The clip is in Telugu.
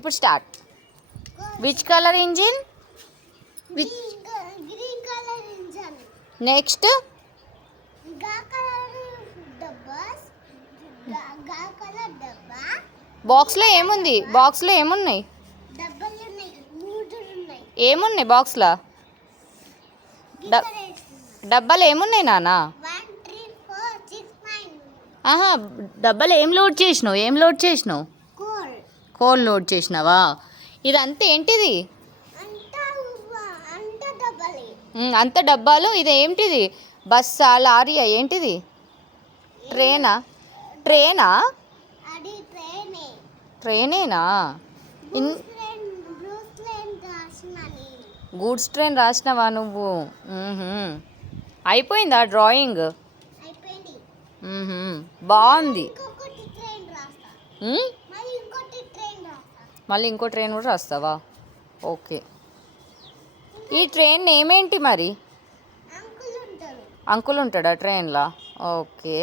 ఇప్పుడు start. Which colour engine? Which green colour engine. Next గా కలర్ డబ్బాస్. గా కలర్ డబ్బా. బాక్స్లో ఏముంది? బాక్స్లో ఏమున్నాయి? డబ్బాలు ఉన్నాయి, మూడు ఉన్నాయి. ఏమున్నాయి బాక్స్లో? డబ్బాలు ఏమున్నాయి నాన్న? 1 3 4 6 9. ఆహా, డబ్బాలు ఏం లోడ్ చేసినావు? కోల్ లోడ్ చేసినావా? ఇదంతా ఏంటిది? అంతా డబ్బాలే. అంత డబ్బాలు. ఇది ఏంటిది? బస్సా, లారీయా, ఏంటిది? ట్రైనా? అది ట్రైనే. ట్రైనేనా? బ్రూస్ ట్రైన్ రాసిన నేను. గూడ్స్ ట్రైన్ రాసినావా నువ్వు? అయిపోయిందా డ్రాయింగ్? అయిపోయింది. బాగుంది. ఇంకొకటి ట్రైన్ రాస్తా. మళ్ళీ ఇంకో ట్రైన్ కూడా రాస్తావా? ఓకే. ఈ ట్రైన్ ఏమేంటి మరి? అంకుల్ ఉంటారు. అంకుల్ ఉంటాడా ట్రైన్లో? ఓకే.